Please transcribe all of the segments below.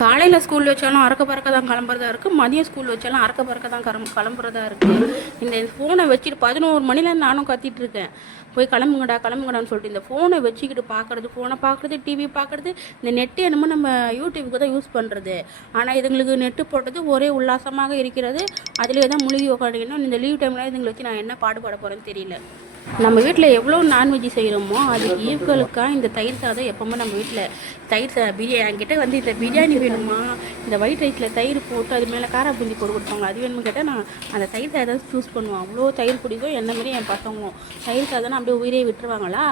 காலையில் ஸ்கூல் வச்சாலும் அறக்க பறக்க தான் கிளம்புறதா இருக்குது, மதியம் ஸ்கூல் வச்சாலும் அறக்க பறக்க தான் கிளம்புறதா இருக்குது. இந்த ஃபோனை வச்சுட்டு 11 மணிலேருந்து நானும் கத்திட்டு இருக்கேன், போய் கிளம்புங்கடா கிளம்புங்கடான்னு சொல்லிட்டு. இந்த ஃபோனை வச்சுக்கிட்டு பார்க்குறது, ஃபோனை பார்க்குறது, டிவி பார்க்குறது, இந்த நெட்டு என்னமோ நம்ம யூடியூபுக்கு தான் யூஸ் பண்ணுறது. ஆனால் இதுங்களுக்கு நெட்டு போட்டது ஒரே உல்லாசமாக இருக்கிறது, அதிலே தான் முழுகி உட்காந்துக்கணும். இந்த லீவ் டைமில் இதுங்களை வச்சு நான் என்ன பாடுபட போகிறேன்னு தெரியல. நம்ம வீட்டில் எவ்வளோ நான்வெஜ் செய்கிறோமோ அதுக்கு ஈக்குவலுக்காக இந்த தயிர் சாதம் எப்போவுமே நம்ம வீட்டில் தயிர் பிரியாணி என்கிட்ட வந்து இந்த பிரியாணி வேணுமா, இந்த ஒயிட் ரைஸில் தயிர் போட்டு அது மேலே காரா பூந்தி போட்டு கொடுப்பாங்க, அது வேணும்னு கேட்டால் நான் அந்த தயிர் சாதம் சூஸ் பண்ணுவேன். அவ்வளோ தயிர் பிடிக்கும். என்ன மாதிரி என் பசங்களும் தயிர் சாதம்னா அப்படியே உயிரே விட்டுருவாங்களா.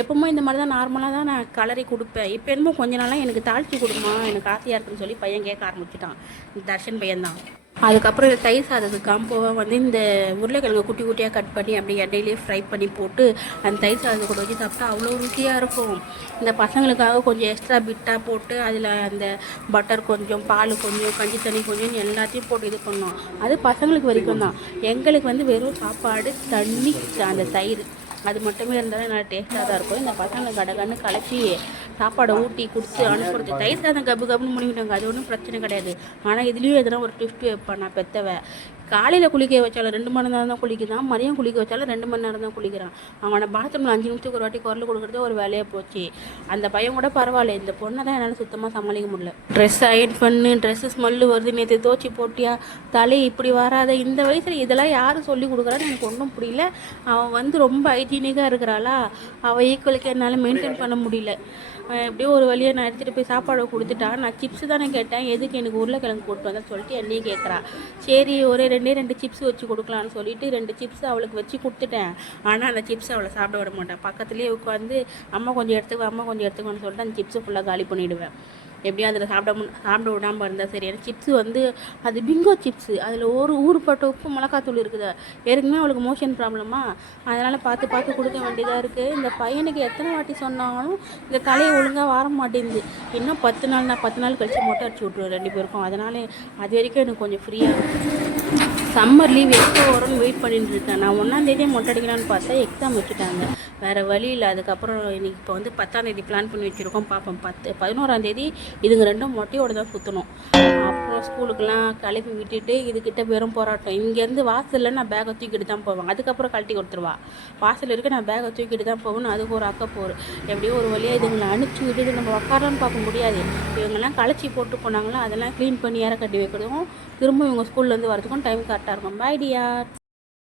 எப்போவுமே இந்த மாதிரி தான் நார்மலாக தான் நான் கலரி கொடுப்பேன். இப்போ என்னமோ கொஞ்ச நாளாக எனக்கு தாளித்து கொடுமா, எனக்கு ஆசையாக இருக்குன்னு சொல்லி பையன் கேட்க ஆரம்பிச்சிட்டான். தர்ஷன் பையன் தான். அதுக்கப்புறம் இந்த தயிர் சாதத்துக்கு காம்போவாக வந்து இந்த உருளைக்கிழங்கு குட்டி குட்டியாக கட் பண்ணி அப்படியே எண்ணெயிலே ஃப்ரை பண்ணி போட்டு அந்த தயிர் சாதத்தை கூட வச்சு சாப்பிட்டா அவ்வளோ ருசியாக இருக்கும். இந்த பசங்களுக்காக கொஞ்சம் எக்ஸ்ட்ரா பிட்டாக போட்டு அதில் அந்த பட்டர் கொஞ்சம், பால் கொஞ்சம், கஞ்சி தண்ணி கொஞ்சம் எல்லாத்தையும் போட்டு இது பண்ணோம். அது பசங்களுக்கு வரைக்கும் தான். எங்களுக்கு வந்து வெறும் சாப்பாடு, தண்ணி, அந்த தயிர் அது மட்டுமே இருந்தாலும் நல்லா டேஸ்ட்டாக தான் இருக்கும். இந்த பசங்களை கடகன்னு கலச்சி சாப்பாடை ஊட்டி கொடுத்து அனுப்புறது. தயிர் சாதம் கப்பு கப்புன்னு முடிவிட்டாங்க, அது ஒன்றும் பிரச்சனை கிடையாது. ஆனால் இதுலேயும் எதனா ஒரு ட்விஸ்ட் வைப்பேன் நான் பெற்றவ. காலையில் குளிக்க வச்சாலும் 2 மணி நேரம் தான் குளிக்கிறான், மதியம் குளிக்க வச்சாலும் 2 மணி நேரம் தான் குளிக்கிறான். அவனை பாத்ரூமில் 5 நிமிஷத்துக்கு ஒரு வாட்டி குரல் கொடுக்குறதே ஒரு வேலையாக போச்சு. அந்த பையன் கூட பரவாயில்ல, இந்த பொண்ணை தான் என்னால் சுத்தமாக சமாளிக்க முடியல. ட்ரெஸ் அயன் பண்ணு, ட்ரெஸ்ஸு ஸ்மெல்லு வருது, நேற்று தோச்சி போட்டியா, தலை இப்படி வராத. இந்த வயசில் இதெல்லாம் யாரும் சொல்லி கொடுக்குறான்னு எனக்கு ஒன்றும் புரியல. அவன் வந்து ரொம்ப ஹைஜீனிக்காக இருக்கிறாளா, அவள் ஈக்குவலுக்கு என்னால் மெயின்டைன் பண்ண முடியல. எப்படியோ ஒரு வழியை நான் எடுத்துகிட்டு போய் சாப்பாடை கொடுத்துட்டா. நான் சிப்ஸு தானே கேட்டேன், எதுக்கு எனக்கு உருளைக்கிழங்கு போட்டு வந்தேன்னு சொல்லிட்டு என்னையே கேட்குறா. சரி ஒரு 2 சிப்ஸ் வச்சு கொடுக்கலான்னு சொல்லிட்டு 2 சிப்ஸ் அவளுக்கு வச்சு கொடுத்துட்டேன். ஆனால் அந்த சிப்ஸ் அவளை சாப்பிட விட மாட்டேன். பக்கத்துலேயே உட்காந்து அம்மா கொஞ்சம் எடுத்துக்கோன்னு சொல்லிட்டு அந்த சிப்ஸை ஃபுல்லாக காலி பண்ணிவிடுவேன். எப்படியும் அதில் சாப்பிட விடாமல் இருந்தால் சரி. ஏன்னா சிப்ஸு வந்து அது பிங்கோ சிப்ஸு, அதில் ஒரு ஊறுப்பட்ட உப்பு மிளகாத்தூள் இருக்குது. ஏற்கனவே அவளுக்கு மோஷன் ப்ராப்ளமா, அதனால் பார்த்து கொடுக்க வேண்டியதாக இருக்குது. இந்த பையனுக்கு எத்தனை வாட்டி சொன்னாலும் இந்த தலையை ஒழுங்காக வர மாட்டேங்குது. இன்னும் 10 நாள், நான் 10 நாள் கழித்து மொட்டை அடிச்சு விட்ருவேன் 2 பேருக்கும். அதனால் அது வரைக்கும் எனக்கு கொஞ்சம் ஃப்ரீயாக இருக்கும். சம்மர் லீவ் எப்போ வரும்னு வெயிட் பண்ணிட்டு இருக்கேன். நான் 1ஆம் தேதியே மொட்டை அடிக்கலான்னு பார்த்தா எக்ஸாம் வச்சுட்டாங்க, வேறு வழி இல்லை. அதுக்கப்புறம் இன்றைக்கி இப்போ வந்து 10ஆம் தேதி பிளான் பண்ணி வச்சுருக்கோம், பார்ப்போம். 11ஆம் தேதி இதுங்க 2ம் மொட்டையோடு தான் சுற்றணும். அப்புறம் ஸ்கூலுக்கெல்லாம் கிளப்பி விட்டுட்டு இதுக்கிட்ட வெறும் போராட்டம். இங்கேருந்து வாசலில் நான் பேக்கை தூக்கிட்டு தான் போவேன், அதுக்கப்புறம் கழட்டி கொடுத்துருவா. வாசல் இருக்க நான் பேக்கை தூக்கிட்டு தான் போகணும், அதுக்கு ஒரு அக்கப்போர். எப்படியோ ஒரு வழியாக இதுங்களை அனுப்பிச்சி விட்டுட்டு நம்ம உட்காரன்னு பார்க்க முடியாது. இவங்கெல்லாம் களைச்சி போட்டு போனாங்களா, அதெல்லாம் க்ளீன் பண்ணி ஏற கட்டி வைக்கிறதுக்கும் திரும்ப இவங்க ஸ்கூல்லேருந்து வரதுக்கும் டைம் கரெக்டாக இருக்கும். Bye dear.